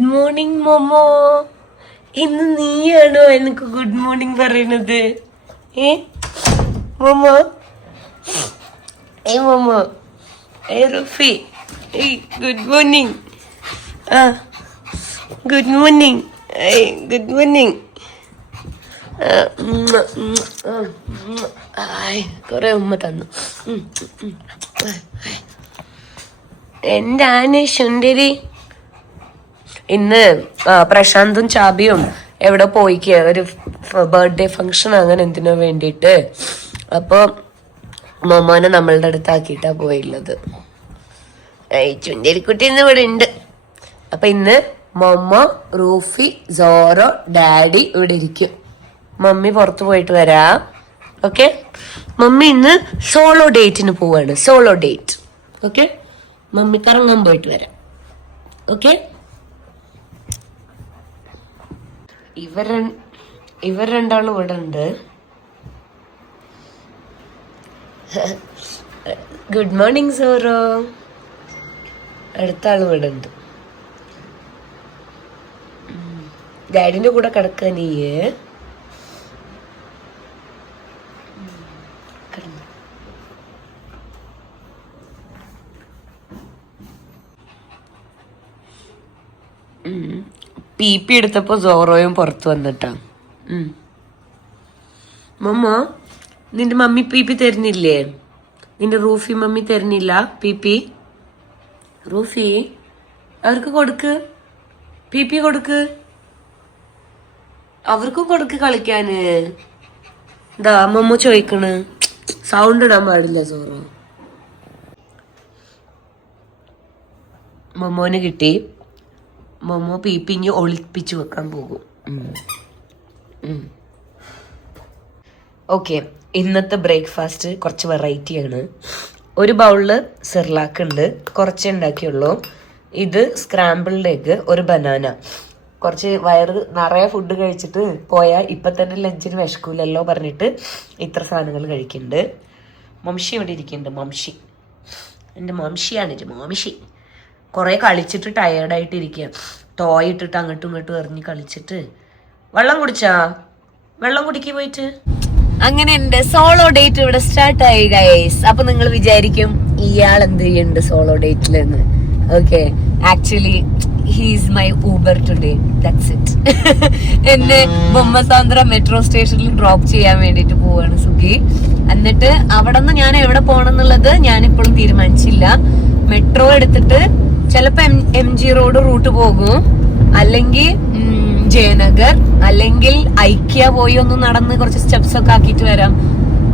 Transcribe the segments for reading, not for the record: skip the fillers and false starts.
Good morning momo. ഇന്ന് നീയാണോ എനിക്ക് ഗുഡ് മോർണിംഗ് പറയണത്? മോമോ, മോമോ, റുഫി, good morning. Good morning, good morning. കൊറേ ഉമ്മ തന്നു. എന്താണ് സുന്ദരി? ഇന്ന് പ്രശാന്തും ചാബിയും എവിടെ പോയിക്ക് ഒരു ബർത്ത്ഡേ ഫംഗ്ഷൻ അങ്ങനെ എന്തിനോ വേണ്ടിയിട്ട്. അപ്പൊ മൊമോനെ നമ്മളുടെ അടുത്താക്കിയിട്ടാ പോയുള്ളത്. ചുന്ദരിക്കുട്ടി ഇന്ന് ഇവിടെ ഉണ്ട്. അപ്പൊ ഇന്ന് മൊമ്മോ, റൂഫി, സോറോ, ഡാഡി ഇവിടെ ഇരിക്കും. മമ്മി പുറത്തു പോയിട്ട് വരാം. ഓക്കെ, മമ്മി ഇന്ന് സോളോ ഡേറ്റിന് പോവാണ്. Solo date. ഓക്കെ, മമ്മി കറങ്ങാൻ പോയിട്ട് വരാം. ഓക്കെ, ഇവർ രണ്ടാളും ഇവിടെ ഉണ്ട്. ഗുഡ് മോർണിംഗ് സോറോ. അടുത്ത ആളും ഇവിടെ ഉണ്ട്. ഡാഡിന്റെ കൂടെ കിടക്കുക നീയ്. പി എടുത്തപ്പോ സോറോയും പുറത്തു വന്നിട്ടാ. മമ്മ, നിന്റെ മമ്മി പി തരുന്നില്ലേ? നിന്റെ റൂഫി മമ്മി തരുന്നില്ല പി? റൂഫി, അവർക്ക് കൊടുക്ക്, പി കൊടുക്ക്, അവർക്കും കൊടുക്ക് കളിക്കാന്. എന്താ മമ്മ ചോദിക്കണ്? സൗണ്ട് ഇടാൻ പാടില്ല സോറോ. മമ്മോന് കിട്ടി. മമ്മോ പീപ്പിഞ്ഞ് ഒളിപ്പിച്ചു വെക്കാൻ പോകും. ഓക്കെ, ഇന്നത്തെ ബ്രേക്ക്ഫാസ്റ്റ് കുറച്ച് വെറൈറ്റി ആണ്. ഒരു ബൗളില് സെർലാക്ക് ഉണ്ട്, കുറച്ചേ ഉണ്ടാക്കിയുള്ളൂ. ഇത് സ്ക്രാമ്പിൾഡ് എഗ്, ഒരു ബനാന. കുറച്ച് വയറ് നിറയെ ഫുഡ് കഴിച്ചിട്ട് പോയാൽ ഇപ്പൊ തന്നെ ലഞ്ചിന് വിശക്കൂലല്ലോ പറഞ്ഞിട്ട് ഇത്ര സാധനങ്ങൾ കഴിക്കുന്നുണ്ട്. മംഷി ഇവിടെ ഇരിക്കുന്നുണ്ട്. മംഷി, എൻ്റെ മംഷിയാണിത്. മംഷി കുറെ കളിച്ചിട്ട് ടയേർഡായിട്ട് ഇരിക്കുക. ടോയ് ഇട്ടിട്ട് അങ്ങോട്ടും ഇങ്ങോട്ടും എറിഞ്ഞ് കളിച്ചിട്ട്. വെള്ളം കുടിച്ചാ? വെള്ളം കുടിക്ക് പോയിട്ട്. അങ്ങനെ എന്റെ സോളോ ഡേറ്റ് ഇവിടെ സ്റ്റാർട്ട് ആയി ഗൈസ്. അപ്പൊ നിങ്ങൾ വിചാരിക്കും ഇയാൾ എന്ത് ചെയ്യുന്നുണ്ട് സോളോ ഡേറ്റിലെന്ന്. Okay, actually he's my Uber today. That's it. എന്നെ ബൊമ്മസാന്ദ്ര മെട്രോ സ്റ്റേഷനിൽ ഡ്രോപ്പ് ചെയ്യാൻ വേണ്ടിട്ട് പോവാണ് സുഖി. എന്നിട്ട് അവിടെ നിന്ന് ഞാൻ എവിടെ പോകണം എന്നുള്ളത് ഞാനിപ്പോഴും തീരുമാനിച്ചില്ല. മെട്രോ എടുത്തിട്ട് ചിലപ്പോ MG റോഡ് റൂട്ട് പോകും, അല്ലെങ്കിൽ ജയനഗർ, അല്ലെങ്കിൽ ഐക്യ പോയി ഒന്ന് നടന്ന് കുറച്ച് സ്റ്റെപ്സ് ഒക്കെ ആക്കിയിട്ട് വരാം.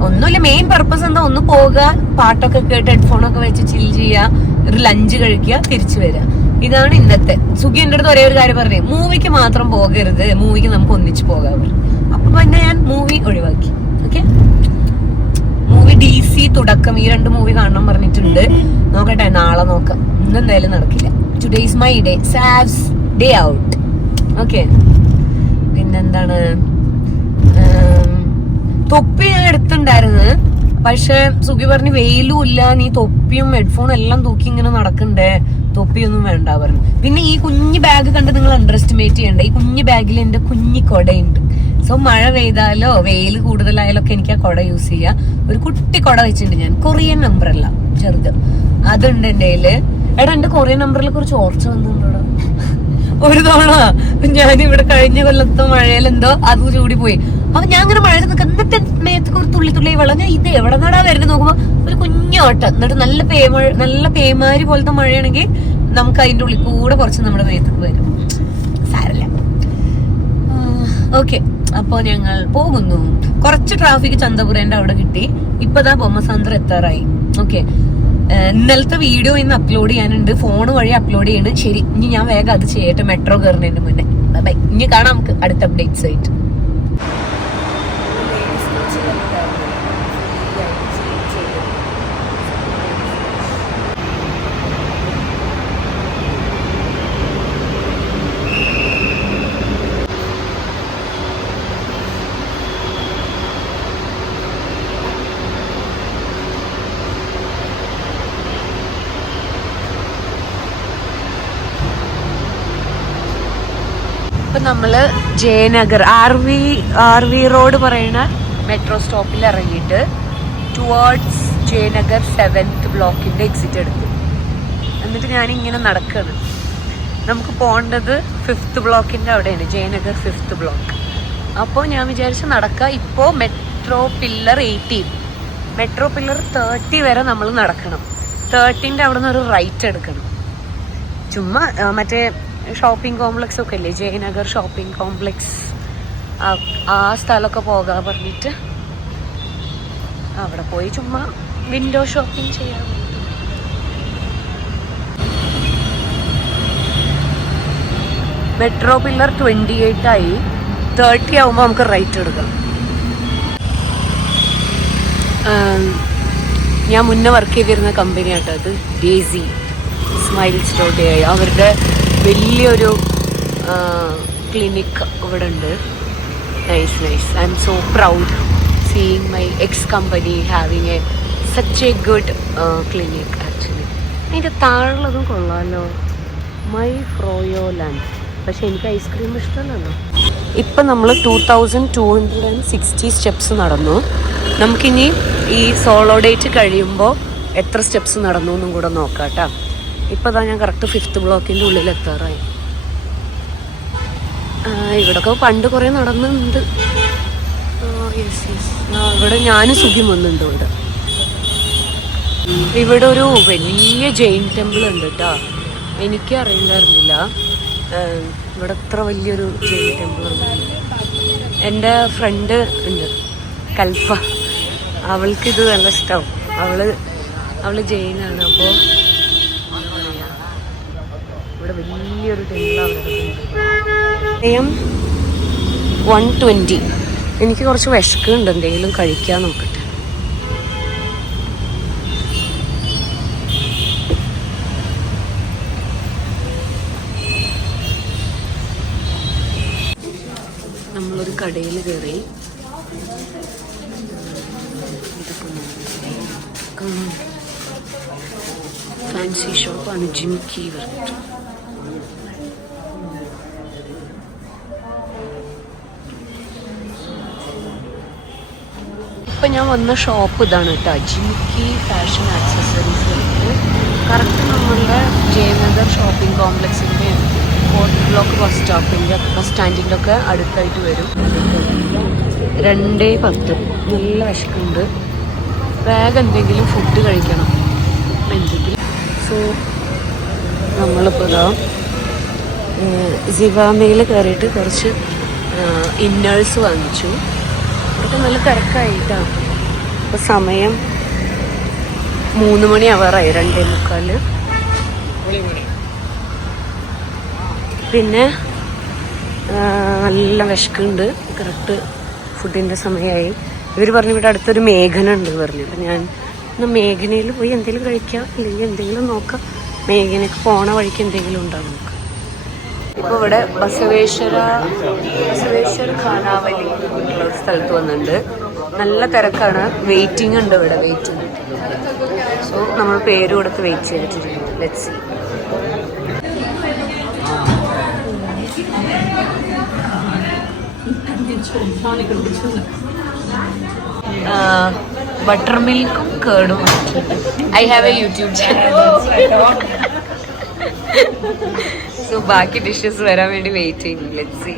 ഒന്നുമില്ല, മെയിൻ പർപ്പസ് എന്താ, ഒന്ന് പോകുക, പാട്ടൊക്കെ കേട്ട് ഹെഡ്ഫോണൊക്കെ വെച്ച് ചിൽ ചെയ്യുക, ഒരു ലഞ്ച് കഴിക്കുക, തിരിച്ചു വരിക. ഇതാണ് ഇന്നത്തെ. സുഖി എന്റെ അടുത്ത് ഒരേ ഒരു കാര്യം പറഞ്ഞു, മൂവിക്ക് മാത്രം പോകരുത്, മൂവിക്ക് നമുക്ക് ഒന്നിച്ച് പോകാൻ. അപ്പൊ പിന്നെ ഞാൻ മൂവി ഒഴിവാക്കി. ഓക്കെ, മൂവി DC തുടക്കം, ഈ 2 മൂവി കാണണം പറഞ്ഞിട്ടുണ്ട്. നോക്കട്ടെ, നാളെ നോക്കാം. ഇന്നെന്തായാലും നടക്കില്ല. ടുഡേ ഈസ് മൈ ഡേ, സാവ്സ് ഡേ ഔട്ട്. ഓക്കെ, പിന്നെന്താണ്, തൊപ്പി ഞാൻ എടുത്തിണ്ടായിരുന്നു. പക്ഷെ സുഖി പറഞ്ഞ് വെയിലും ഇല്ല, നീ തൊപ്പിയും ഹെഡ്ഫോൺ എല്ലാം തൂക്കി ഇങ്ങനെ നടക്കണ്ടേ, തൊപ്പിയൊന്നും വേണ്ട പറഞ്ഞു. പിന്നെ ഈ കുഞ്ഞു ബാഗ് കണ്ട് നിങ്ങൾ അണ്ടർ എസ്റ്റിമേറ്റ് ചെയ്യണ്ട. ഈ കുഞ്ഞു ബാഗിൽ എന്റെ കുഞ്ഞി കൊടയുണ്ട്. സോ മഴ പെയ്താലോ വെയിൽ കൂടുതലായാലോ ഒക്കെ എനിക്ക് ആ കൊട യൂസ് ചെയ്യാം. ഒരു കുട്ടി കൊട വെച്ചിട്ടുണ്ട് ഞാൻ, കൊറിയൻ നമ്പറല്ല, ചെറുത്. അതുണ്ട് എന്റെ കയ്യില്. എടാ, എന്റെ കൊറിയൻ നമ്പറിൽ കുറച്ച് ഓർച്ച വന്നിട്ടുണ്ടോ? ഒരു തവണ ഞാനിവിടെ കഴിഞ്ഞ കൊല്ലത്തെ മഴയിലെന്തോ അത് ചൂടി പോയി. അപ്പൊ ഞാൻ അങ്ങനെ മഴ നിൽക്കുക, എന്നിട്ട് മേത്തൊക്കെ ഒരു തുള്ളി വെള്ളം. ഞാൻ ഇത് എവിടെ നടാ വരുന്നത് നോക്കുമ്പോ ഒരു കുഞ്ഞോട്ടം. എന്നിട്ട് നല്ല പേമാരി പോലത്തെ മഴയാണെങ്കിൽ നമുക്ക് അതിന്റെ ഉള്ളിൽ കൂടെ കുറച്ച് നമ്മുടെ മേത്തൊക്കെ വരും. സാരല്ല. ഓക്കെ, അപ്പൊ ഞങ്ങൾ പോകുന്നു. കുറച്ച് ട്രാഫിക് ചന്തപുരന്റെ അവിടെ കിട്ടി. ഇപ്പതാ ബൊമ്മസാന്ദ്ര എത്താറായി. ഓക്കെ, ഇന്നലത്തെ വീഡിയോ ഇന്ന് അപ്ലോഡ് ചെയ്യാനുണ്ട്, ഫോൺ വഴി അപ്ലോഡ് ചെയ്യണം. ശരി, ഇനി ഞാൻ വേഗം അത് ചെയ്യട്ടെ, മെട്രോ കയറുന്നതിന് മുന്നേ. ബൈ. ഇനി കാണാം നമുക്ക് അടുത്ത അപ്ഡേറ്റ്സ് ആയിട്ട്. ഇപ്പം നമ്മൾ ജയനഗർ ആർ വി റോഡ് പറയുന്ന മെട്രോ സ്റ്റോപ്പിൽ ഇറങ്ങിയിട്ട് ടുവേർഡ്സ് ജയനഗർ 7th ബ്ലോക്കിൻ്റെ എക്സിറ്റ് എടുത്തു. എന്നിട്ട് ഞാനിങ്ങനെ നടക്കുകയാണ്. നമുക്ക് പോകേണ്ടത് 5th ബ്ലോക്കിൻ്റെ അവിടെയാണ്, ജയനഗർ 5th ബ്ലോക്ക്. അപ്പോൾ ഞാൻ വിചാരിച്ച് നടക്കുക. ഇപ്പോൾ മെട്രോ പില്ലർ 18, മെട്രോ പില്ലർ 30 വരെ നമ്മൾ നടക്കണം. 30ൻ്റെ അവിടെ നിന്ന് ഒരു റൈറ്റ് എടുക്കണം. ചുമ്മാ മറ്റേ ഷോപ്പിംഗ് കോംപ്ലക്സ് ഒക്കെ ഇല്ലേ, ജയനഗർ ഷോപ്പിംഗ് കോംപ്ലക്സ്, ആ സ്ഥലമൊക്കെ പോകാൻ പറഞ്ഞിട്ട് അവിടെ പോയി ചുമ്മാ വിൻഡോ ഷോപ്പിംഗ് ചെയ്യാൻ. മെട്രോ പില്ലർ 28 ആയി, 30 ആവുമ്പോൾ നമുക്ക് റൈറ്റ് എടുക്കാം. ഞാൻ മുന്നേ വർക്ക് ചെയ്തിരുന്ന കമ്പനിയാട്ടോ അത്, ഡേസി Smiles.ai. അവരുടെ വലിയൊരു ക്ലിനിക് ഇവിടെ ഉണ്ട്. Nice. I M so proud seeing my X company having such A good clinic actually. അതിൻ്റെ താഴെയുള്ളതും കൊള്ളാമല്ലോ, മൈ ഫ്രോയോ ലാൻഡ്. പക്ഷെ എനിക്ക് ഐസ്ക്രീം ഇഷ്ടമല്ലല്ലോ. ഇപ്പം നമ്മൾ 2260 സ്റ്റെപ്സ് നടന്നു. നമുക്കിനി ഈ സോളോ ഡേറ്റ് കഴിയുമ്പോൾ എത്ര സ്റ്റെപ്സ് നടന്നു എന്നും കൂടെ നോക്കാം കേട്ടോ. ഇപ്പോൾ അതാ ഞാൻ കറക്റ്റ് 5th ബ്ലോക്കിൻ്റെ ഉള്ളിൽ എത്താറായി. ഇവിടെയൊക്കെ പണ്ട് കുറേ നടന്നുണ്ട്. യെസ്. ഇവിടെ ഞാനും സുഖം വന്നിട്ടുണ്ട്. ഇവിടെ ഒരു വലിയ ജെയിൻ ടെമ്പിൾ ഉണ്ട് കേട്ടോ. എനിക്ക് അറിയില്ലായിരുന്നില്ല ഇവിടെ ഇത്ര വലിയൊരു ജെയിൻ ടെമ്പിൾ ഉണ്ട്. എൻ്റെ ഫ്രണ്ട് ഉണ്ട് കൽപ്പ, അവൾക്കിത് നല്ല ഇഷ്ടമാവും. അവള് ജെയിനാണ്. അപ്പോൾ ഇവിടെ വലിയൊരു ടെമ്പിളാണ്. 1:20. എനിക്ക് കുറച്ച് വിശക്കുന്നുണ്ട്, എന്തെങ്കിലും കഴിക്കാൻ നോക്കട്ടെ. നമ്മളൊരു കടയിൽ കയറി. ഫാൻസി ഷോപ്പാണ്, ജിംകി പറഞ്ഞിട്ട്. ഇപ്പം ഞാൻ വന്ന ഷോപ്പ് ഇതാണ് കേട്ടോ, ജിംകി ഫാഷൻ ആക്സസറീസ്. കറക്റ്റ് നമ്മളുടെ ജയനഗർ ഷോപ്പിംഗ് കോംപ്ലക്സിൻ്റെ 4th ബ്ലോക്ക് ബസ് സ്റ്റാൻഡിൻ്റെ ഒക്കെ അടുത്തായിട്ട് വരും. 2:10. നല്ല വിശക്കുണ്ട്. വേഗം എന്തെങ്കിലും ഫുഡ് കഴിക്കണം, എന്തെങ്കിലും. സോ നമ്മളിപ്പോൾ ഇതാ സിവാമയിൽ കയറിയിട്ട് കുറച്ച് ഇന്നേഴ്സ് വാങ്ങിച്ചു. അതൊക്കെ നല്ല തിരക്കായിട്ടാണ്. ഇപ്പോൾ സമയം 3 മണി ആവാറായി, 2:45. പിന്നെ നല്ല വിശക്കുണ്ട്. കറക്റ്റ് ഫുഡിൻ്റെ സമയമായി. ഇവർ പറഞ്ഞു ഇവിടെ അടുത്തൊരു മേഘന ഉണ്ട് പറഞ്ഞു. അപ്പം ഞാൻ എന്നാൽ മേഘനയിൽ പോയി എന്തെങ്കിലും കഴിക്കാം, അല്ലെങ്കിൽ എന്തെങ്കിലും നോക്കാം. മേഘനയ്ക്ക് പോണ വഴിക്ക് എന്തെങ്കിലും ഉണ്ടാവും നോക്കാം. ഇപ്പോൾ ഇവിടെ ബസവേശ്വര ഖാനാവലി ഉള്ള ഒരു സ്ഥലത്ത് വന്നിട്ടുണ്ട്. നല്ല തിരക്കാണ്, വെയിറ്റിംഗ് ഉണ്ട് ഇവിടെ, വെയിറ്റിംഗ്. സോ നമ്മൾ പേര് കൊടുത്ത് വെയിറ്റ് ചെയ്തിട്ടിരിക്കുന്നു. Let's see. ബട്ടർ മിൽക്കും കേടും. I have a YouTube channel. So ബാക്കി ഡിഷസ് വരാൻ വേണ്ടി വെയിറ്റ് ചെയ്യും. Let's see.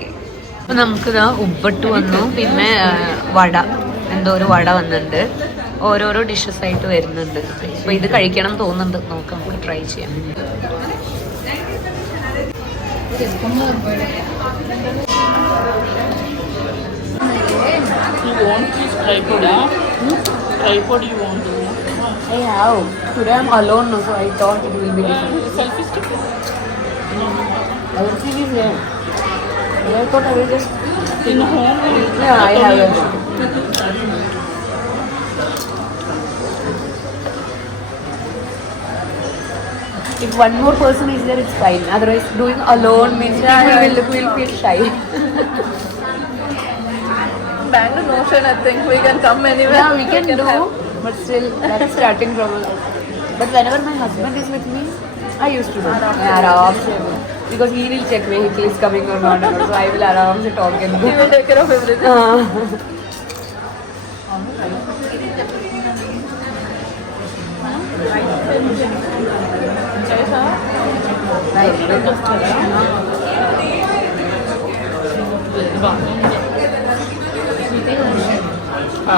അപ്പോൾ നമുക്കിതാ ഉബ്ബട്ട് വന്നു, പിന്നെ വട, എന്തോ ഒരു വട വന്നിട്ടുണ്ട്. ഓരോരോ ഡിഷസ് ആയിട്ട് വരുന്നുണ്ട്. അപ്പോൾ ഇത് കഴിക്കണം തോന്നുന്നുണ്ട്. നോക്കാം, നമുക്ക് ട്രൈ ചെയ്യാം. You want this tripod, tripod you want to? I have. Today I'm alone, so I thought it will be different. Selfie stick? Everything is there. I thought I will just... In home? Yeah, I have it. If one more person is there, it's fine. Otherwise, doing alone means people will feel shy. Bangalore notion, I think we can come anywhere. Yeah, we can do, but still, that's starting from. But whenever my husband is with me, I used to do. Yeah, because he will check vehicle is coming or not, so I will aram se talk and He will take care of everything.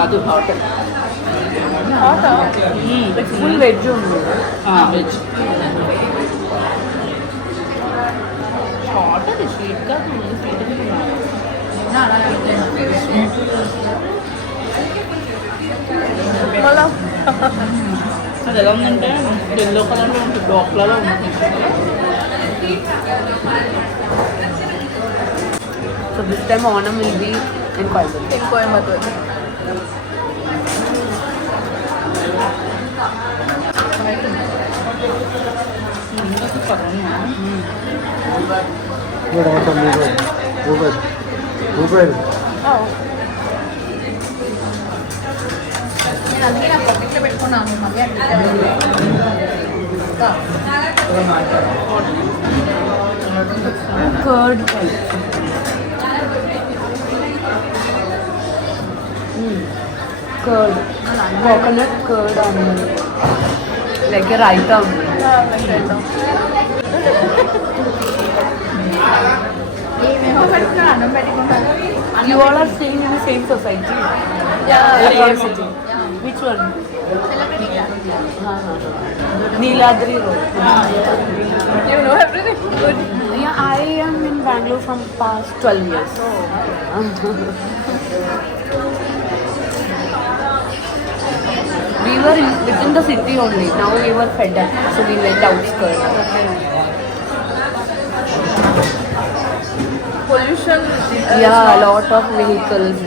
അത് ഹോട്ട് full veg only. Veg ഹോട്ടത് sweet അതെല്ലാം ഒന്നിൻ്റെ yellow കളറിലും ഉണ്ട് black കളറും ഉണ്ട്. So this time Onam will be in Coimbatore. In Coimbatore. ഇതൊക്കെ പറഞ്ഞു Oh. నేను అందుకే నా పాకెట్లో పెట్టుకున్నాను mummy Curd. Curd. Coconut curd on like a raita. ఏమేమో పెట్టుకున్నాను అన్నం పెట్టుకుంటాను. You all are staying in the same society. Electronic City. Which one? Neeladri Road. You know everything. Good. Yeah, I am in Bangalore from past 12 years. We were within the city only. Now we were fed up, so we went outskirts. Pollution. Yeah, a lot of vehicles.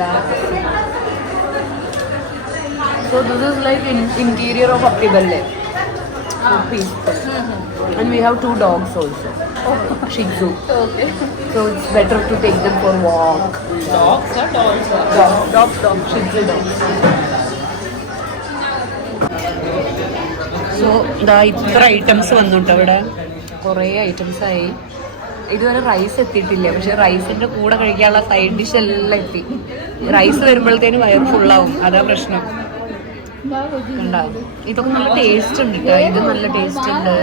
So this is like interior of Appiballe. So peaceful. And we have 2 dogs also. Shih Tzu. Okay. So it's better to take them for walk. Dogs Dog. Shih Tzu dogs. So ഇതാ ഇത്ര items വന്നിട്ട് അവിടെ കുറേ items ആയി. ഇതുവരെ rice എത്തിയിട്ടില്ല, പക്ഷെ റൈസിന്റെ കൂടെ കഴിക്കാനുള്ള സൈഡ് ഡിഷ് എല്ലാം എത്തി. റൈസ് വരുമ്പോഴത്തേന് വയറ് ഫുള്ളാവും, അതാ പ്രശ്നം. ഉണ്ടാവും. ഇതൊക്കെ നല്ല ടേസ്റ്റ് ഉണ്ട് കേട്ടോ. ഇത് നല്ല ടേസ്റ്റ് ഉണ്ട്,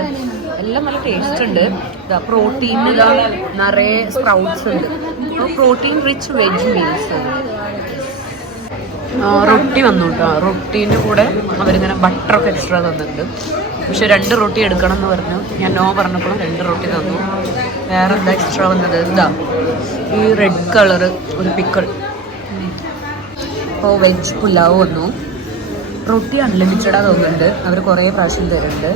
എല്ലാം നല്ല ടേസ്റ്റ് ഉണ്ട്. ഇതാ പ്രോട്ടീൻ ഇതാ നിറയെ സ്പ്രൗട്ട്സ് ഉണ്ട്. Protein rich veg meals. റൊട്ടി വന്നു കേട്ടോ. റൊട്ടീൻ്റെ കൂടെ അവരിങ്ങനെ ബട്ടറൊക്കെ എക്സ്ട്രാ തന്നിട്ടുണ്ട്. പക്ഷെ 2 റൊട്ടി എടുക്കണം എന്ന് പറഞ്ഞു. ഞാൻ നോ പറഞ്ഞപ്പോഴും 2 റൊട്ടി തന്നു. വേറെ എന്താ എക്സ്ട്രാ വന്നത്? ഇതാ ഈ റെഡ് കളറ് ഒരു പിക്കിൾ. അപ്പോൾ വെജ് പുലാവ് വന്നു. റൊട്ടി അൺലിമിറ്റഡാ തോന്നുന്നുണ്ട്. അവർ കുറേ പ്രാവശ്യം തരുന്നുണ്ട്.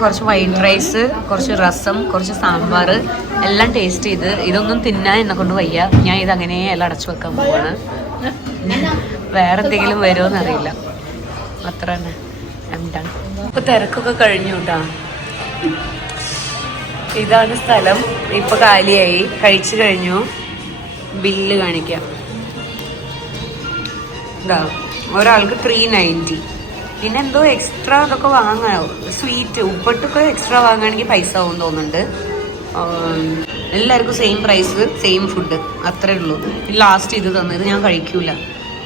കുറച്ച് വൈറ്റ് റൈസ്, കുറച്ച് രസം, കുറച്ച് സാമ്പാർ എല്ലാം ടേസ്റ്റ് ചെയ്ത് ഇതൊന്നും തിന്നാൻ എന്നെ കൊണ്ട് വയ്യ. ഞാൻ ഇതങ്ങനെ എല്ലാം അടച്ചു വെക്കാൻ പോവാണ്. വേറെ എന്തെങ്കിലും വരുമോ എന്നറിയില്ല. അത്ര തന്നെ. എന്താണ് ഇപ്പൊ തിരക്കൊക്കെ കഴിഞ്ഞു കേട്ടാ. ഇതാണ് സ്ഥലം. ഇപ്പൊ കാലിയായി. കഴിച്ചു കഴിഞ്ഞു. ബില്ല് കാണിക്കാം. ഇതാ ഒരാൾക്ക് 390. പിന്നെ എന്തോ എക്സ്ട്രാ ഇതൊക്കെ വാങ്ങാനോ, സ്വീറ്റ് ഉപ്പിട്ടൊക്കെ എക്സ്ട്രാ വാങ്ങുകയാണെങ്കിൽ പൈസ ആവും തോന്നുന്നുണ്ട്. എല്ലാവർക്കും സെയിം പ്രൈസ്, സെയിം ഫുഡ്, അത്രേ ഉള്ളൂ. ലാസ്റ്റ് ഇത് തന്നത് ഞാൻ കഴിക്കൂല.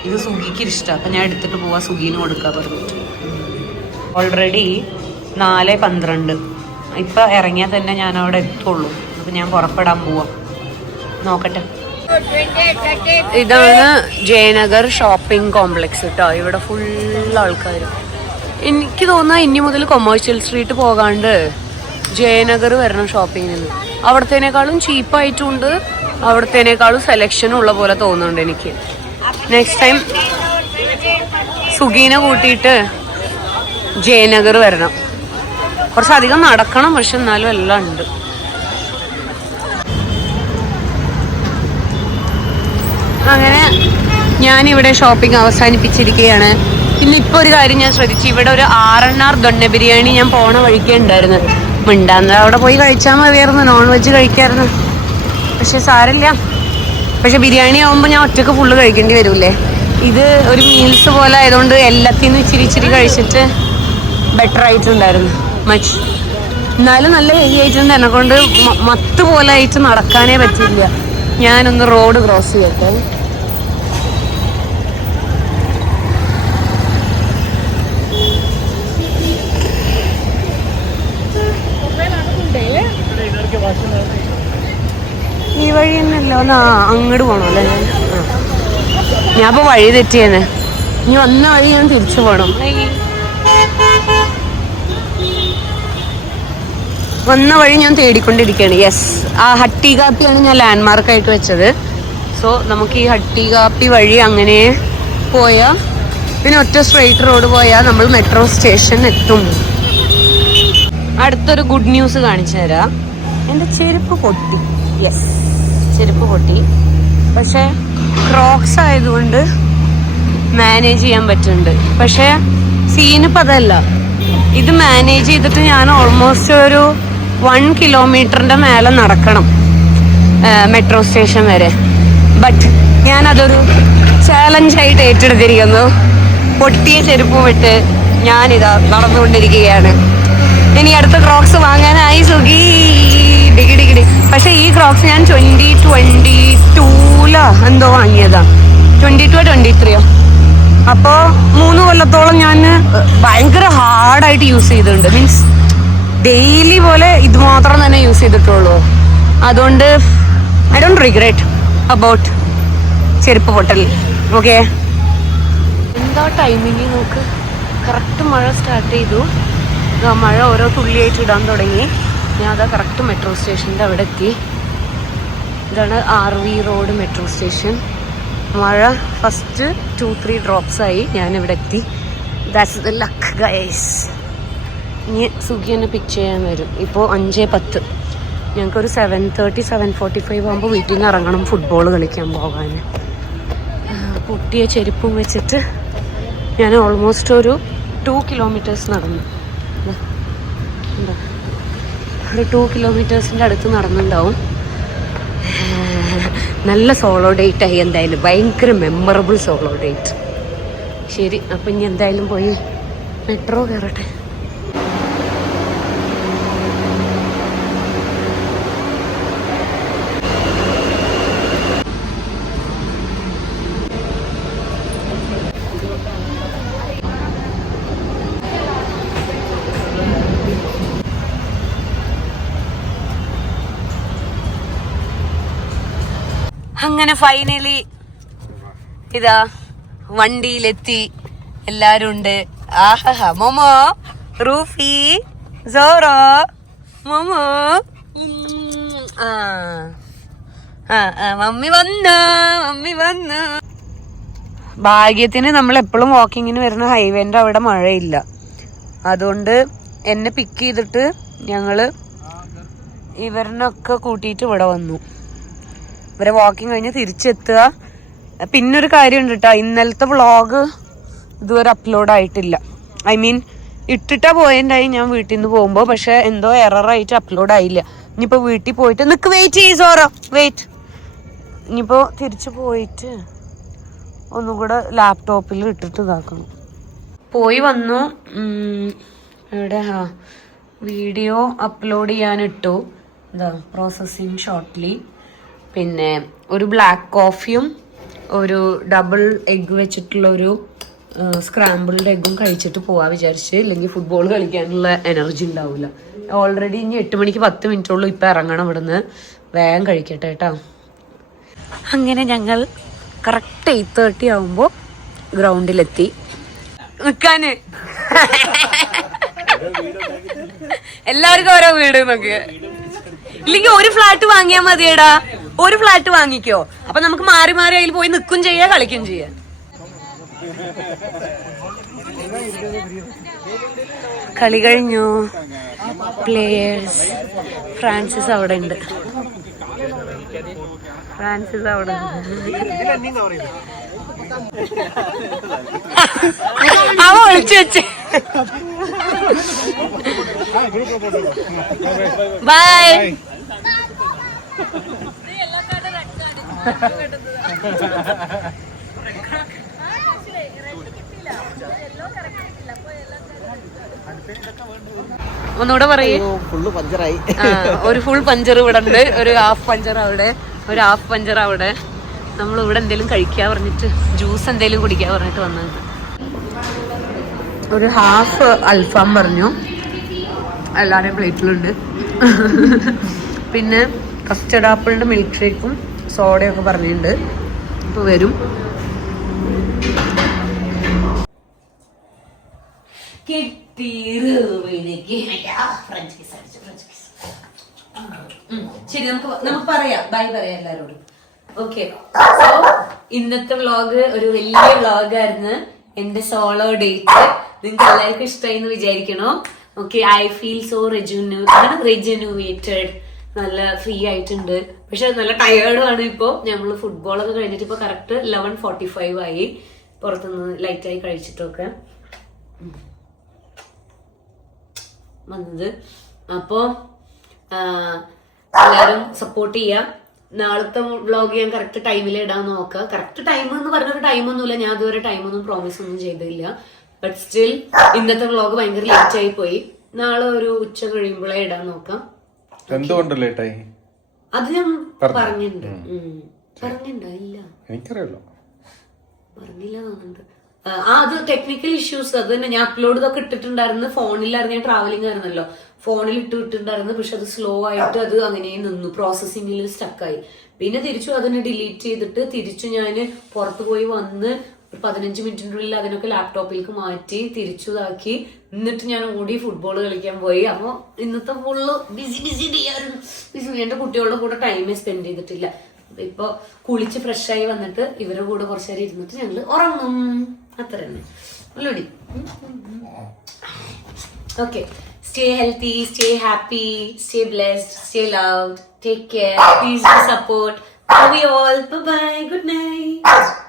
ഇത് സുഗിക്ക് ഇഷ്ടമാണ്, അപ്പം ഞാൻ എടുത്തിട്ട് പോവാം, സുഗീന് കൊടുക്കാൻ പറഞ്ഞിട്ട്. ഓൾറെഡി 4:12. ഇപ്പം ഇറങ്ങിയാൽ തന്നെ ഞാൻ അവിടെ എത്തുള്ളൂ. അപ്പം ഞാൻ പുറപ്പെടാൻ പോവാം. നോക്കട്ടെ. ഇതാണ് ജയനഗർ ഷോപ്പിംഗ് കോംപ്ലക്സ് കേട്ടോ. ഇവിടെ ഫുൾ ആൾക്കാർ. എനിക്ക് തോന്നുന്നു ഇനി മുതൽ കൊമേഴ്ഷ്യൽ സ്ട്രീറ്റ് പോകാണ്ട് ജയനഗർ വരണം ഷോപ്പിങ്ങിന്. അവിടത്തേനേക്കാളും ചീപ്പായിട്ടുണ്ട്, അവിടത്തേനേക്കാളും സെലക്ഷനും ഉള്ള പോലെ തോന്നുന്നുണ്ട് എനിക്ക്. നെക്സ്റ്റ് ടൈം സുഗീനെ കൂട്ടിയിട്ട് ജയനഗർ വരണം. കുറച്ചധികം നടക്കണം, പക്ഷെ എന്നാലും എല്ലാം ഉണ്ട്. അങ്ങനെ ഞാനിവിടെ ഷോപ്പിംഗ് അവസാനിപ്പിച്ചിരിക്കുകയാണ്. പിന്നെ ഇപ്പോൾ ഒരു കാര്യം ഞാൻ ശ്രദ്ധിച്ചു, ഇവിടെ ഒരു R&R ദൊണ്ണ ബിരിയാണി ഞാൻ പോണ വഴിക്കേ ഉണ്ടായിരുന്നു. മിണ്ടാന്ന് അവിടെ പോയി കഴിച്ചാൽ മതിയായിരുന്നു, നോൺ വെജ് കഴിക്കായിരുന്നു. പക്ഷെ സാരമില്ല. പക്ഷെ ബിരിയാണി ആകുമ്പോൾ ഞാൻ ഒറ്റക്ക് ഫുള്ള് കഴിക്കേണ്ടി വരൂലേ. ഇത് ഒരു മീൽസ് പോലെ ആയതുകൊണ്ട് എല്ലാത്തിനും ഇച്ചിരി ഇച്ചിരി കഴിച്ചിട്ട് ബെറ്റർ ആയിട്ടുണ്ടായിരുന്നു. മച്ച് എന്നാലും നല്ല ഹെവി ആയിട്ടുണ്ട്. എന്നെ കൊണ്ട് മത്ത് പോലെ ആയിട്ട് നടക്കാനേ പറ്റില്ല. ഞാനൊന്ന് റോഡ് ക്രോസ് ചെയ്യട്ടെ. ഈ വഴി തന്നെയല്ലോ. എന്നാ അങ്ങോട്ട് പോകണം അല്ലേ? ഞാൻ ഇപ്പൊ വഴി തെറ്റിയേനെ. ഇനി വന്ന വഴി ഞാൻ തിരിച്ചു പോകണം. വന്ന വഴി ഞാൻ തേടിക്കൊണ്ടിരിക്കുകയാണ്. യെസ്, ആ ഹട്ടി കാപ്പിയാണ് ഞാൻ ലാൻഡ്മാർക്ക് ആയിട്ട് വെച്ചത്. സോ നമുക്ക് ഈ ഹട്ടി കാപ്പി വഴി അങ്ങനെ പോയാൽ പിന്നെ ഒറ്റ സ്ട്രെയിറ്റ് റോഡ് പോയാൽ നമ്മൾ മെട്രോ സ്റ്റേഷൻ എത്തും. അടുത്തൊരു ഗുഡ് ന്യൂസ് കാണിച്ചു തരാം. എൻ്റെ ചെരുപ്പ് പൊട്ടി. യെസ്, ചെരുപ്പ് പൊട്ടി. പക്ഷെ ക്രോക്സ് ആയതുകൊണ്ട് മാനേജ് ചെയ്യാൻ പറ്റുന്നുണ്ട്. പക്ഷെ സീനിപ്പോൾ അതല്ല. ഇത് മാനേജ് ചെയ്തിട്ട് ഞാൻ ഓൾമോസ്റ്റ് ഒരു 1 കിലോമീറ്ററിന്റെ മേലെ നടക്കണം മെട്രോ സ്റ്റേഷൻ വരെ. ബട്ട് ഞാനതൊരു ചാലഞ്ചായിട്ട് ഏറ്റെടുത്തിരിക്കുന്നു. പൊട്ടിയ ചെരുപ്പ് വിട്ട് ഞാനിതാ നടന്നുകൊണ്ടിരിക്കുകയാണ്. ഇനി അടുത്ത ക്രോക്സ് വാങ്ങാനായി സുഖി ഡിഗിഡിഗിഡി. പക്ഷെ ഈ ക്രോക്സ് ഞാൻ 2022 എന്തോ വാങ്ങിയതാ. 22 23. അപ്പോൾ 3 കൊല്ലത്തോളം ഞാൻ ഭയങ്കര ഹാർഡായിട്ട് യൂസ് ചെയ്തിട്ടുണ്ട്. മീൻസ് ഡെയിലി പോലെ ഇത് മാത്രം തന്നെ യൂസ് ചെയ്തിട്ടുള്ളൂ. അതുകൊണ്ട് ഐ ഡോണ്ട് റിഗ്രറ്റ് അബൌട്ട് ചെരുപ്പ് പൊട്ടൽ. ഓക്കെ, എന്താ ടൈമിങ് നോക്ക്. കറക്റ്റ് മഴ സ്റ്റാർട്ട് ചെയ്തു. മഴ ഓരോ തുള്ളിയായിട്ട് ഇടാൻ തുടങ്ങി. ഞാൻ അതാ കറക്റ്റ് മെട്രോ സ്റ്റേഷൻ്റെ അവിടെ എത്തി. ഇതാണ് RV റോഡ് മെട്രോ സ്റ്റേഷൻ. മഴ ഫസ്റ്റ് 2-3 ഡ്രോപ്സ് ആയി. ഞാനിവിടെ എത്തി. That's the luck guys. ഇനി സുഖി എന്നെ പിക്ക് ചെയ്യാൻ വരും. ഇപ്പോൾ 5:10. ഞങ്ങൾക്കൊരു 7:30 7:45 ആകുമ്പോൾ വീട്ടിൽ നിന്ന് ഇറങ്ങണം ഫുട്ബോൾ കളിക്കാൻ പോകാൻ. പൊട്ടിയ ചെരുപ്പും വെച്ചിട്ട് ഞാൻ ഓൾമോസ്റ്റ് ഒരു 2 കിലോമീറ്റേഴ്സ് നടന്നു. ഒരു 2 കിലോമീറ്റേഴ്സിൻ്റെ അടുത്ത് നടന്നുണ്ടാവും. നല്ല സോളോ ഡേറ്റ് ആയി എന്തായാലും. ഭയങ്കര മെമ്മറബിൾ സോളോ ഡേറ്റ്. ശരി, അപ്പം ഇനി എന്തായാലും പോയി മെട്രോ കയറട്ടെ. അങ്ങനെ ഫൈനലി ഇതാ വണ്ടിയിലെത്തി. എല്ലാരും ഉണ്ട്. ആഹാ, മോമോ, റൂഫി, സോറോ, മോമോ. മമ്മി വന്നു. ഭാഗ്യത്തിന് നമ്മൾ എപ്പോഴും വാക്കിങ്ങിന് വരുന്ന ഹൈവേന്റെ അവിടെ മഴയില്ല. അതുകൊണ്ട് എന്നെ പിക്ക് ചെയ്തിട്ട് ഞങ്ങള് ഇവരിനൊക്കെ കൂട്ടിയിട്ട് ഇവിടെ വന്നു. ഇവരെ വാക്കിങ് കഴിഞ്ഞ് തിരിച്ചെത്തുക. പിന്നൊരു കാര്യമുണ്ട് കേട്ടോ, ഇന്നലത്തെ വ്ളോഗ് ഇതുവരെ അപ്ലോഡ് ആയിട്ടില്ല. ഐ മീൻ ഇട്ടിട്ടാ പോയിണ്ടായി ഞാൻ വീട്ടിൽ നിന്ന് പോകുമ്പോൾ. പക്ഷെ എന്തോ എററായിട്ട് അപ്ലോഡ് ആയില്ല. ഇനിയിപ്പോൾ വീട്ടിൽ പോയിട്ട് വെയിറ്റ് ചെയ്തോറോ വെയിറ്റ്. ഇനിയിപ്പോൾ തിരിച്ചു പോയിട്ട് ഒന്നും കൂടെ ലാപ്ടോപ്പിൽ ഇട്ടിട്ട് ഇതാക്കണം. പോയി വന്നു. ഇവിടെ വീഡിയോ അപ്ലോഡ് ചെയ്യാനിട്ടു. എന്താ പ്രോസസ്സിങ് ഷോർട്ട്ലി. പിന്നെ ഒരു ബ്ലാക്ക് കോഫിയും ഒരു ഡബിൾ എഗ് വെച്ചിട്ടുള്ള ഒരു സ്ക്രാമ്പിൾഡ് എഗ്ഗും കഴിച്ചിട്ട് പോവാ വിചാരിച്ച്. ഇല്ലെങ്കിൽ ഫുട്ബോൾ കളിക്കാനുള്ള എനർജി ഉണ്ടാവില്ല. ഓൾറെഡി ഇനി 8 മണിക്ക് 10 മിനിറ്റുള്ളൂ ഇപ്പം ഇറങ്ങണം ഇവിടുന്ന്. വേഗം കഴിക്കട്ടെ കേട്ടോ. അങ്ങനെ ഞങ്ങൾ കറക്റ്റ് 8:30 ആവുമ്പോൾ ഗ്രൗണ്ടിലെത്തി. നിൽക്കാന് എല്ലാവർക്കും ഓരോ വീട് നോക്ക്. ഇല്ലെങ്കിൽ ഒരു ഫ്ലാറ്റ് വാങ്ങിയാൽ മതിയടാ. ഒരു ഫ്ലാറ്റ് വാങ്ങിക്കോ. അപ്പൊ നമുക്ക് മാറി മാറി അതിൽ പോയി നിൽക്കും ചെയ്യാ, കളിക്കും ചെയ്യാം. കളി കഴിഞ്ഞു. പ്ലേയേഴ്സ് ഫ്രാൻസിസ് അവിടെ ഉണ്ട്. അവ ഒളിച്ചു വെച്ച്. ബൈ. ഒന്നുകൂടെ പറയേ. ഫുള്ള് പഞ്ചറായി. ഒരു ഫുൾ പഞ്ചർ ഇവിടെ ഉണ്ട്, ഒരു ഹാഫ് പഞ്ചർ അവിടെ, ഒരു ഹാഫ് പഞ്ചർ അവിടെ. നമ്മൾ ഇവിടെ എന്തെങ്കിലും കഴിക്കാൻ പറഞ്ഞിട്ട് ജ്യൂസ് എന്തെങ്കിലും കുടിക്കാൻ പറഞ്ഞിട്ട് വന്നത്. ഒരു ഹാഫ് അൽഫാം പറഞ്ഞു, എല്ലാവരുടെയും പ്ലേറ്റിലുണ്ട്. പിന്നെ കസ്റ്റർഡ് ആപ്പിളിന്റെ മിൽക്ക് ഷേക്കും സോഡയൊക്കെ പറഞ്ഞിട്ടുണ്ട്. ഇപ്പൊ വരും. ശരി, നമുക്ക് പറയാം, ബൈ പറയാം എല്ലാരോടും. ഓക്കെ, സോ ഇന്നത്തെ വ്ളോഗ് ഒരു വലിയ വ്ളോഗായിരുന്നു, എന്റെ സോളോ ഡേറ്റ്. നിങ്ങൾക്ക് എല്ലാവർക്കും ഇഷ്ടമായി എന്ന് വിചാരിക്കണോ? Okay, I feel so rejuvenated. നല്ല ഫ്രീ ആയിട്ടുണ്ട്, പക്ഷെ നല്ല ടയേർഡും ആണ്. ഇപ്പൊ നമ്മള് ഫുട്ബോളൊക്കെ കഴിഞ്ഞിട്ട് ഇപ്പൊ കറക്റ്റ് 11:45 ആയി. പുറത്തുനിന്ന് ലൈറ്റായി കഴിച്ചിട്ടൊക്കെ വന്നത്. അപ്പോ എല്ലാരും സപ്പോർട്ട് ചെയ്യാം. നാളത്തെ വ്ളോഗ് ഞാൻ കറക്റ്റ് ടൈമിൽ ഇടാൻ നോക്കാം. കറക്റ്റ് ടൈം എന്ന് പറഞ്ഞൊരു ടൈമൊന്നുമില്ല, ഞാൻ ഇതുവരെ ടൈമൊന്നും പ്രോമിസ് ഒന്നും ചെയ്തില്ല. ബട്ട് സ്റ്റിൽ ഇന്നത്തെ വ്ളോഗ് ഭയങ്കര ലേറ്റ് ആയി പോയി. നാളെ ഒരു ഉച്ച കഴിയുമ്പോഴേ ഇടാൻ നോക്കാം. എന്തുകൊണ്ട് ലേറ്റായി അത് ഞാൻ പറഞ്ഞിട്ടുണ്ട്. ഇല്ല എനിക്കറിയാലോ, പറഞ്ഞില്ല തോന്നുന്നുണ്ട്. അത് ടെക്നിക്കൽ ഇഷ്യൂസ്. അത് തന്നെ ഞാൻ അപ്ലോഡ് ഇതൊക്കെ ഇട്ടിട്ടുണ്ടായിരുന്നു. ഫോണിലായിരുന്നു, ഞാൻ ട്രാവലിംഗ് ആയിരുന്നല്ലോ, ഫോണിൽ ഇട്ടിട്ടുണ്ടായിരുന്നു. പക്ഷെ അത് സ്ലോ ആയിട്ട് അത് അങ്ങനെ നിന്നു, പ്രോസസ്സിംഗിൽ സ്റ്റക്കായി. പിന്നെ തിരിച്ചു അതിനെ ഡിലീറ്റ് ചെയ്തിട്ട് തിരിച്ചു ഞാൻ പുറത്തു പോയി വന്ന് 15 മിനിറ്റിനുള്ളിൽ അതിനൊക്കെ ലാപ്ടോപ്പിലേക്ക് മാറ്റി തിരിച്ചു ഇതാക്കി. എന്നിട്ട് ഞാൻ ഓടി ഫുട്ബോൾ കളിക്കാൻ പോയി. അപ്പൊ ഇന്നത്തെ ഫുള്ള് ബിസി ഡേ ആയിരുന്നു. എന്റെ കുട്ടികളുടെ കൂടെ ടൈമേ സ്പെൻഡ് ചെയ്തിട്ടില്ല. ഇപ്പൊ കുളിച്ച് ഫ്രഷായി വന്നിട്ട് ഇവരുടെ കൂടെ കുറച്ചു നേരം ഇരുന്നിട്ട് ഞങ്ങള് ഉറങ്ങും. അത്ര തന്നെ ഉള്ളൂടി. Okay, stay healthy, stay happy, stay blessed, stay loved, take care, please do support. Love you all. Bye bye, good night.